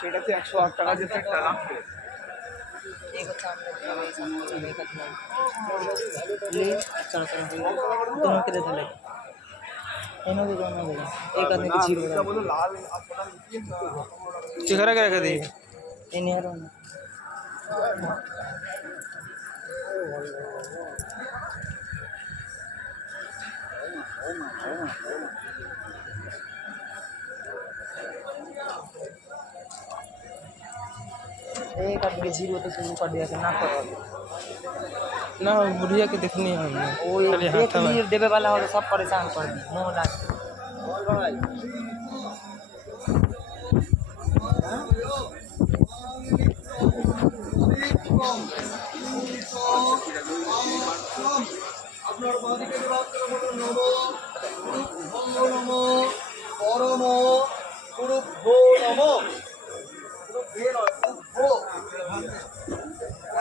সেটাতে 108 টাকা দিয়ে একটা লাগবে। चिखरा क्या कर दी एक आदमी जीरो तो शुरू कर दिया ना करो ना बुढ़िया के देखनी है हमने वो देख लिए देवे वाला हो सब परेशान कर दी मुंह लाग আপনার বাদিকে নম নম পরম গুরুভ্যো নম গুরুভ্যে নয়